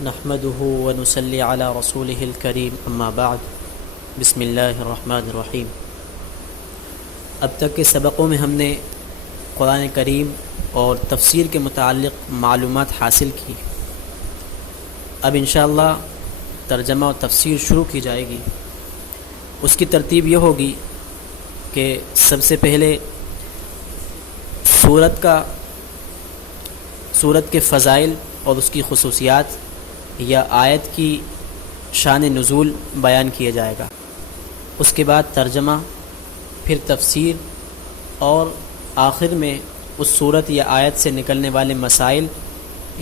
نحمده ونصلي على رسوله الكريم اما بعد بسم اللہ الرحمن الرحیم۔ اب تک کے سبقوں میں ہم نے قرآن کریم اور تفسیر کے متعلق معلومات حاصل کی۔ اب انشاءاللہ ترجمہ و تفسیر شروع کی جائے گی۔ اس کی ترتیب یہ ہوگی کہ سب سے پہلے سورت کے فضائل اور اس کی خصوصیات یا آیت کی شان نزول بیان کیا جائے گا۔ اس کے بعد ترجمہ، پھر تفسیر، اور آخر میں اس صورت یا آیت سے نکلنے والے مسائل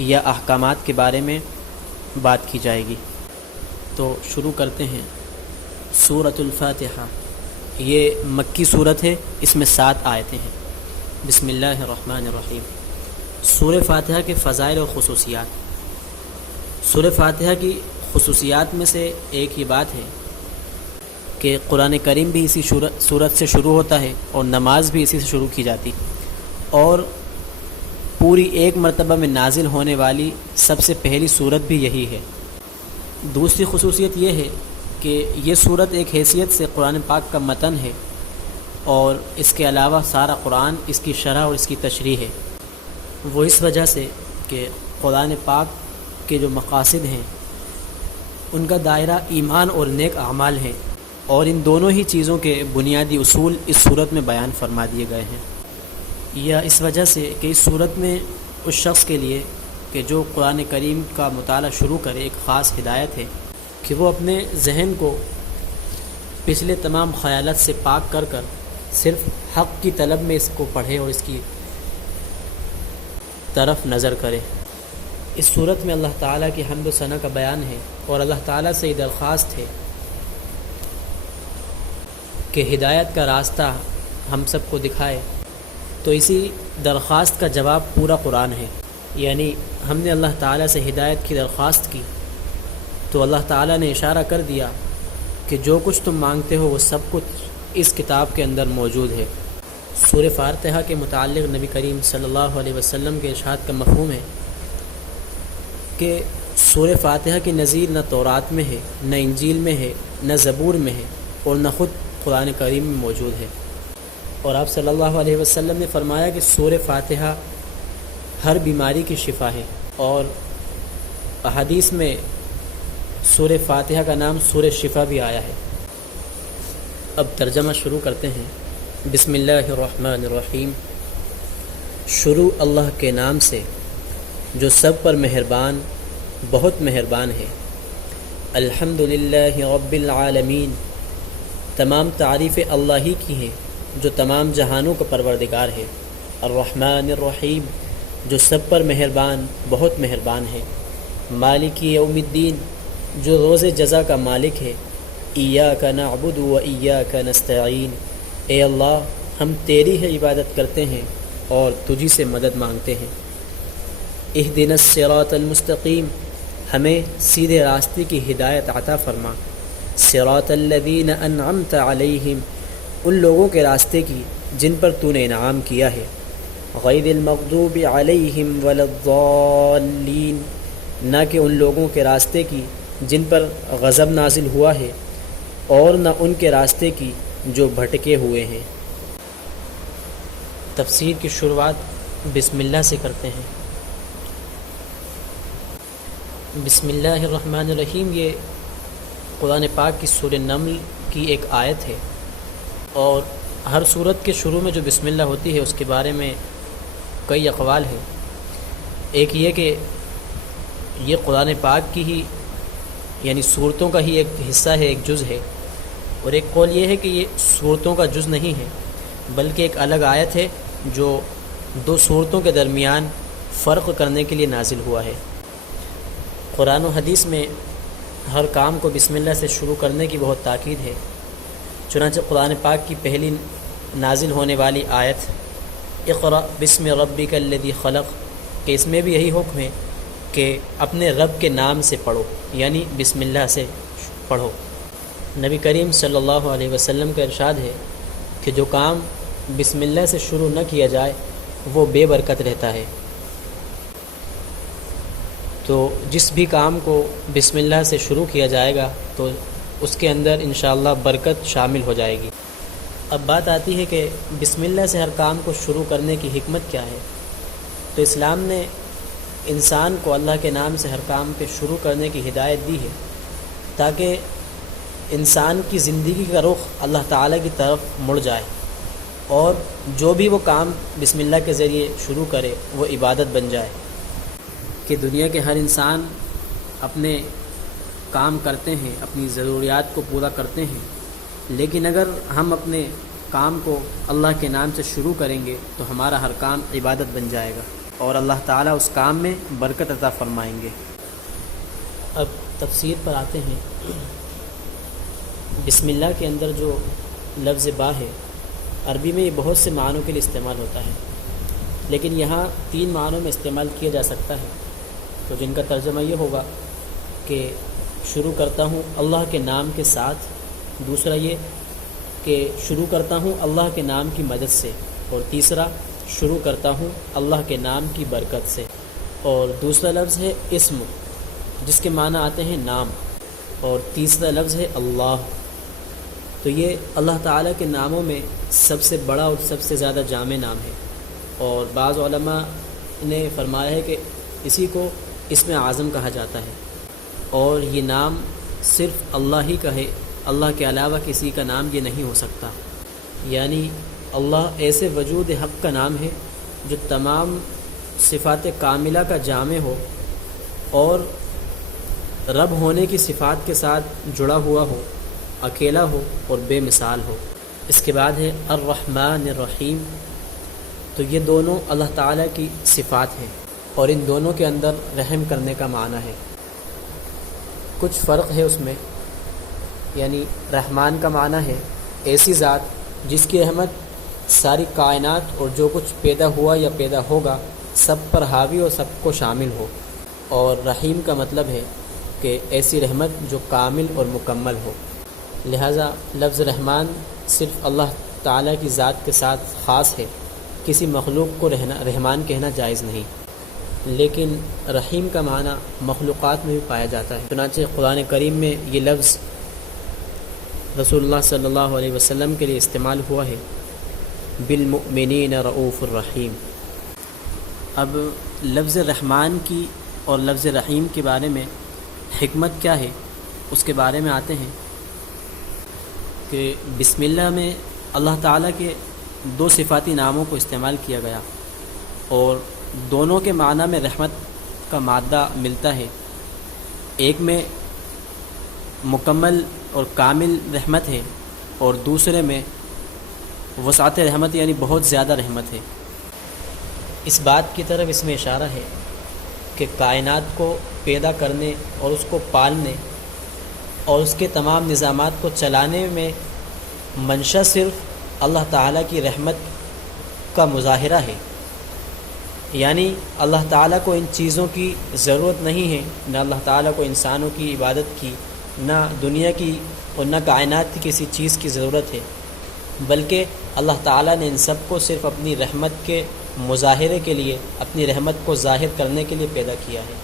یا احکامات کے بارے میں بات کی جائے گی۔ تو شروع کرتے ہیں۔ سورۃ الفاتحہ یہ مکی صورت ہے، اس میں 7 آیتیں ہیں۔ بسم اللہ الرحمن الرحیم۔ سورہ فاتحہ کے فضائل اور خصوصیات۔ سورہ فاتحہ کی خصوصیات میں سے ایک یہ بات ہے کہ قرآن کریم بھی اسی سورت سے شروع ہوتا ہے اور نماز بھی اسی سے شروع کی جاتی، اور پوری ایک مرتبہ میں نازل ہونے والی سب سے پہلی سورت بھی یہی ہے۔ دوسری خصوصیت یہ ہے کہ یہ سورت ایک حیثیت سے قرآن پاک کا متن ہے، اور اس کے علاوہ سارا قرآن اس کی شرح اور اس کی تشریح ہے۔ وہ اس وجہ سے کہ قرآن پاک کے جو مقاصد ہیں ان کا دائرہ ایمان اور نیک اعمال ہیں، اور ان دونوں ہی چیزوں کے بنیادی اصول اس صورت میں بیان فرما دیے گئے ہیں۔ یا اس وجہ سے کہ اس صورت میں اس شخص کے لیے کہ جو قرآن کریم کا مطالعہ شروع کرے ایک خاص ہدایت ہے کہ وہ اپنے ذہن کو پچھلے تمام خیالات سے پاک کر صرف حق کی طلب میں اس کو پڑھے اور اس کی طرف نظر کرے۔ اس صورت میں اللہ تعالیٰ کی حمد و ثنا کا بیان ہے، اور اللہ تعالیٰ سے یہ درخواست ہے کہ ہدایت کا راستہ ہم سب کو دکھائے۔ تو اسی درخواست کا جواب پورا قرآن ہے، یعنی ہم نے اللہ تعالیٰ سے ہدایت کی درخواست کی تو اللہ تعالیٰ نے اشارہ کر دیا کہ جو کچھ تم مانگتے ہو وہ سب کچھ اس کتاب کے اندر موجود ہے۔ سورہ فاتحہ کے متعلق نبی کریم صلی اللہ علیہ وسلم کے ارشاد کا مفہوم ہے کہ سورہ فاتحہ کی نظیر نہ تورات میں ہے، نہ انجیل میں ہے، نہ زبور میں ہے، اور نہ خود قرآن کریم میں موجود ہے۔ اور آپ صلی اللہ علیہ وسلم نے فرمایا کہ سورہ فاتحہ ہر بیماری کی شفا ہے، اور احادیث میں سورہ فاتحہ کا نام سورہ شفا بھی آیا ہے۔ اب ترجمہ شروع کرتے ہیں۔ بسم اللہ الرحمن الرحیم۔ شروع اللہ کے نام سے جو سب پر مہربان، بہت مہربان ہے۔ الحمدللہ رب العالمین۔ تمام تعریفیں اللہ ہی کی ہیں جو تمام جہانوں کا پروردگار ہے۔ الرحمن الرحیم، جو سب پر مہربان، بہت مہربان ہے۔ مالک یوم الدین، جو روز جزا کا مالک ہے۔ ایاک نعبد و ایاک نستعین، اے اللہ ہم تیری ہی عبادت کرتے ہیں اور تجھی سے مدد مانگتے ہیں۔ اہدنا الصراط المستقیم، ہمیں سیدھے راستے کی ہدایت عطا فرما۔ صراط الذین انعمت علیہم، ان لوگوں کے راستے کی جن پر تو نے انعام کیا ہے۔ غیر المغضوب علیہم ولا الضالین، نہ کہ ان لوگوں کے راستے کی جن پر غضب نازل ہوا ہے، اور نہ ان کے راستے کی جو بھٹکے ہوئے ہیں۔ تفسیر کی شروعات بسم اللہ سے کرتے ہیں۔ بسم اللہ الرحمن الرحیم یہ قرآن پاک کی سورہ نمل کی ایک آیت ہے، اور ہر سورت کے شروع میں جو بسم اللہ ہوتی ہے اس کے بارے میں کئی اقوال ہیں۔ ایک یہ کہ یہ قرآن پاک کی ہی یعنی صورتوں کا ہی ایک حصہ ہے، ایک جز ہے، اور ایک قول یہ ہے کہ یہ صورتوں کا جز نہیں ہے بلکہ ایک الگ آیت ہے جو 2 صورتوں کے درمیان فرق کرنے کے لیے نازل ہوا ہے۔ قرآن و حدیث میں ہر کام کو بسم اللہ سے شروع کرنے کی بہت تاکید ہے۔ چنانچہ قرآن پاک کی پہلی نازل ہونے والی آیت اقرأ بسم ربک الذی خلق، کہ اس میں بھی یہی حکم ہے کہ اپنے رب کے نام سے پڑھو، یعنی بسم اللہ سے پڑھو۔ نبی کریم صلی اللہ علیہ وسلم کا ارشاد ہے کہ جو کام بسم اللہ سے شروع نہ کیا جائے وہ بے برکت رہتا ہے۔ تو تو جس بھی کام کو بسم اللہ سے شروع کیا جائے گا تو اس کے اندر انشاءاللہ برکت شامل ہو جائے گی۔ اب بات آتی ہے کہ بسم اللہ سے ہر کام کو شروع کرنے کی حکمت کیا ہے۔ تو اسلام نے انسان کو اللہ کے نام سے ہر کام کے شروع کرنے کی ہدایت دی ہے تاکہ انسان کی زندگی کا رخ اللہ تعالیٰ کی طرف مڑ جائے، اور جو بھی وہ کام بسم اللہ کے ذریعے شروع کرے وہ عبادت بن جائے۔ کہ دنیا کے ہر انسان اپنے کام کرتے ہیں، اپنی ضروریات کو پورا کرتے ہیں، لیکن اگر ہم اپنے کام کو اللہ کے نام سے شروع کریں گے تو ہمارا ہر کام عبادت بن جائے گا اور اللہ تعالیٰ اس کام میں برکت عطا فرمائیں گے۔ اب تفسیر پر آتے ہیں۔ بسم اللہ کے اندر جو لفظ با ہے، عربی میں یہ بہت سے معنوں کے لیے استعمال ہوتا ہے، لیکن یہاں 3 معنوں میں استعمال کیا جا سکتا ہے، تو جن کا ترجمہ یہ ہوگا کہ شروع کرتا ہوں اللہ کے نام کے ساتھ، دوسرا یہ کہ شروع کرتا ہوں اللہ کے نام کی مدد سے، اور تیسرا شروع کرتا ہوں اللہ کے نام کی برکت سے۔ اور دوسرا لفظ ہے اسم، جس کے معنی آتے ہیں نام، اور تیسرا لفظ ہے اللہ۔ تو یہ اللہ تعالیٰ کے ناموں میں سب سے بڑا اور سب سے زیادہ جامع نام ہے، اور بعض علماء نے فرمایا ہے کہ اسی کو اسم اعظم کہا جاتا ہے، اور یہ نام صرف اللہ ہی کا ہے، اللہ کے علاوہ کسی کا نام یہ نہیں ہو سکتا۔ یعنی اللہ ایسے وجود حق کا نام ہے جو تمام صفات کاملہ کا جامع ہو اور رب ہونے کی صفات کے ساتھ جڑا ہوا ہو، اکیلا ہو اور بے مثال ہو۔ اس کے بعد ہے الرحمن الرحیم، تو یہ دونوں اللہ تعالیٰ کی صفات ہیں، اور ان دونوں کے اندر رحم کرنے کا معنی ہے۔ کچھ فرق ہے اس میں، یعنی رحمان کا معنی ہے ایسی ذات جس کی رحمت ساری کائنات اور جو کچھ پیدا ہوا یا پیدا ہوگا سب پر حاوی اور سب کو شامل ہو، اور رحیم کا مطلب ہے کہ ایسی رحمت جو کامل اور مکمل ہو۔ لہذا لفظ رحمان صرف اللہ تعالیٰ کی ذات کے ساتھ خاص ہے، کسی مخلوق کو رحمان کہنا جائز نہیں، لیکن رحیم کا معنی مخلوقات میں بھی پایا جاتا ہے۔ چنانچہ قرآن کریم میں یہ لفظ رسول اللہ صلی اللہ علیہ وسلم کے لیے استعمال ہوا ہے، بالمؤمنین رؤوف الرحیم۔ اب لفظ رحمان کی اور لفظ رحیم کے بارے میں حکمت کیا ہے اس کے بارے میں آتے ہیں کہ بسم اللہ میں اللہ تعالیٰ کے 2 صفاتی ناموں کو استعمال کیا گیا، اور دونوں کے معنی میں رحمت کا مادہ ملتا ہے۔ ایک میں مکمل اور کامل رحمت ہے، اور دوسرے میں وسعت رحمت یعنی بہت زیادہ رحمت ہے۔ اس بات کی طرف اس میں اشارہ ہے کہ کائنات کو پیدا کرنے اور اس کو پالنے اور اس کے تمام نظامات کو چلانے میں منشا صرف اللہ تعالیٰ کی رحمت کا مظاہرہ ہے، یعنی اللہ تعالیٰ کو ان چیزوں کی ضرورت نہیں ہے، نہ اللہ تعالیٰ کو انسانوں کی عبادت کی، نہ دنیا کی اور نہ کائنات کی کسی چیز کی ضرورت ہے، بلکہ اللہ تعالیٰ نے ان سب کو صرف اپنی رحمت کے مظاہرے کے لیے، اپنی رحمت کو ظاہر کرنے کے لیے پیدا کیا ہے۔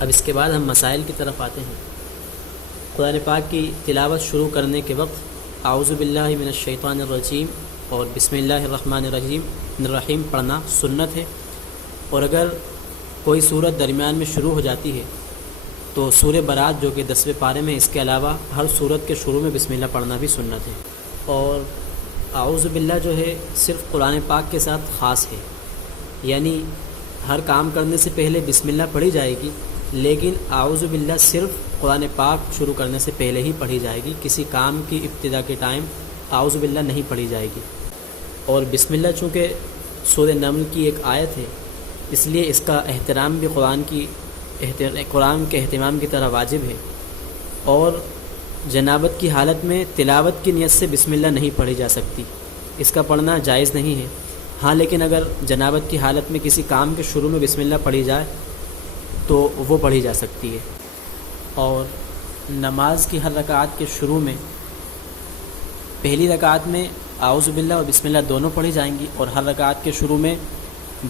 اب اس کے بعد ہم مسائل کی طرف آتے ہیں۔ قرآن پاک کی تلاوت شروع کرنے کے وقت اعوذ باللہ من الشیطان الرجیم اور بسم اللہ الرحمن الرحیم پڑھنا سنت ہے، اور اگر کوئی سورت درمیان میں شروع ہو جاتی ہے تو سورہ برات جو کہ 10ویں پارے میں، اس کے علاوہ ہر سورت کے شروع میں بسم اللہ پڑھنا بھی سنت ہے۔ اور اعوذ باللہ جو ہے صرف قرآن پاک کے ساتھ خاص ہے، یعنی ہر کام کرنے سے پہلے بسم اللہ پڑھی جائے گی، لیکن اعوذ باللہ صرف قرآن پاک شروع کرنے سے پہلے ہی پڑھی جائے گی، کسی کام کی ابتدا کے ٹائم اعوذ باللہ نہیں پڑھی جائے گی۔ اور بسم اللہ چونکہ سورہ نمل کی ایک آیت ہے، اس لیے اس کا احترام بھی قرآن کے اہتمام کی طرح واجب ہے، اور جنابت کی حالت میں تلاوت کی نیت سے بسم اللہ نہیں پڑھی جا سکتی، اس کا پڑھنا جائز نہیں ہے۔ ہاں لیکن اگر جنابت کی حالت میں کسی کام کے شروع میں بسم اللہ پڑھی جائے تو وہ پڑھی جا سکتی ہے۔ اور نماز کی ہر رکعت کے شروع میں پہلی رکعت میں اعوذ باللہ اور بسم اللہ دونوں پڑھی جائیں گی، اور ہر رکعت کے شروع میں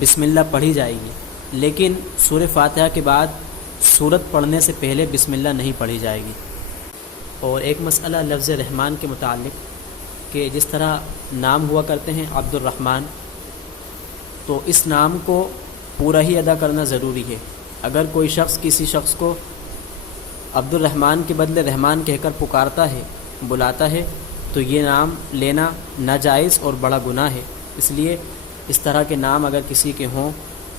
بسم اللہ پڑھی جائے گی، لیکن سورہ فاتحہ کے بعد سورت پڑھنے سے پہلے بسم اللہ نہیں پڑھی جائے گی۔ اور ایک مسئلہ لفظ رحمان کے متعلق کہ جس طرح نام ہوا کرتے ہیں عبد الرحمن، تو اس نام کو پورا ہی ادا کرنا ضروری ہے۔ اگر کوئی شخص کسی شخص کو عبد الرحمن کے بدلے رحمان کہہ کر پکارتا ہے، بلاتا ہے، تو یہ نام لینا ناجائز اور بڑا گناہ ہے۔ اس لیے اس طرح کے نام اگر کسی کے ہوں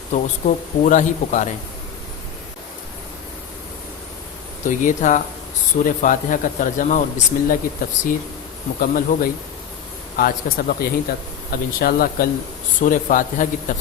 تو اس کو پورا ہی پکاریں۔ تو یہ تھا سورہ فاتحہ کا ترجمہ اور بسم اللہ کی تفسیر مکمل ہو گئی۔ آج کا سبق یہیں تک۔ اب انشاءاللہ کل سورہ فاتحہ کی تفسیر